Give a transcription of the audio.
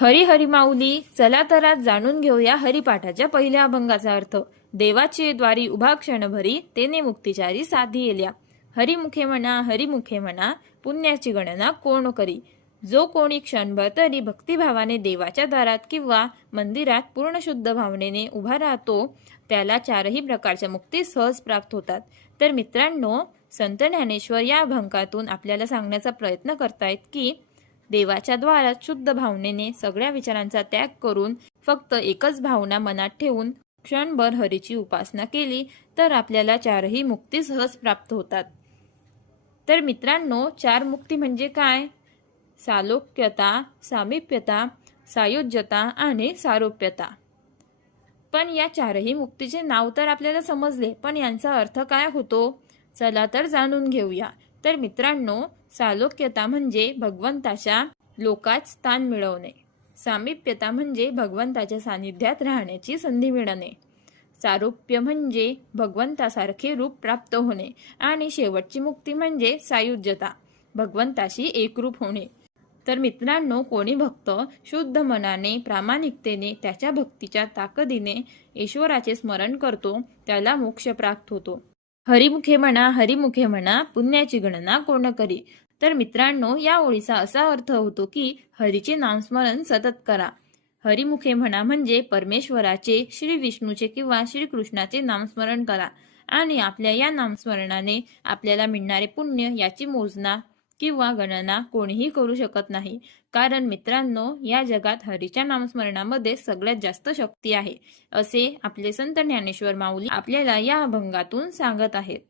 हरी हरी माऊली, चला तर आज जाणून घेऊया हरिपाठाच्या पहिल्या अभंगाचा अर्थ. देवाचे द्वारी उभा क्षणभरी, तेने मुक्तिचारी साधी येल्या. हरिमुखे म्हणा, पुण्याची गणना कोण करी. जो कोणी क्षणभर तरी भक्तिभावाने देवाच्या दारात किंवा मंदिरात पूर्ण शुद्ध भावनेने उभा राहतो, त्याला चारही प्रकारच्या मुक्ती सहज प्राप्त होतात. तर मित्रांनो, संत ज्ञानेश्वर या अभंगातून आपल्याला सांगण्याचा प्रयत्न करतायत की देवाच्या द्वारात शुद्ध भावनेने सगळ्या विचारांचा त्याग करून फक्त एकच भावना मनात ठेवून क्षणभर हरीची उपासना केली तर आपल्याला चारही मुक्ती सहज प्राप्त होतात. तर मित्रांनो, चार मुक्ती म्हणजे काय? सालोक्यता, सामिप्यता, सायुज्यता आणि सारूप्यता. पण या चारही मुक्तीचे नाव तर आपल्याला समजले, पण यांचा अर्थ काय होतो? चला तर जाणून घेऊया. तर मित्रांनो, सालोक्यता म्हणजे भगवंताच्या लोकात स्थान मिळवणे. सामिप्यता म्हणजे भगवंताच्या सानिध्यात राहण्याची संधी मिळणे. सारूप्य म्हणजे भगवंतासारखे रूप प्राप्त होणे. आणि शेवटची मुक्ती म्हणजे सायुज्यता, भगवंताशी एकरूप होणे. तर मित्रांनो, कोणी भक्त शुद्ध मनाने प्रामाणिकतेने त्याच्या भक्तीच्या ताकदीने ईश्वराचे स्मरण करतो, त्याला मोक्ष प्राप्त होतो. हरिमुखे म्हणा, पुण्याची गणना कोण करी. तर मित्रांनो, या ओळीचा असा अर्थ होतो की हरीचे नामस्मरण सतत करा. हरिमुखे म्हणा म्हणजे परमेश्वराचे, श्री विष्णूचे किंवा श्रीकृष्णाचे नामस्मरण करा आणि आपल्या या नामस्मरणाने आपल्याला मिळणारे पुण्य याची मोजना किंवा गणना कोणीही करू शकत नाही. कारण मित्रांनो, या जगात हरीच्या नामस्मरणामध्ये सगळ्यात जास्त शक्ती आहे, असे आपले संत ज्ञानेश्वर माऊली आपल्याला या अभंगातून सांगत आहेत.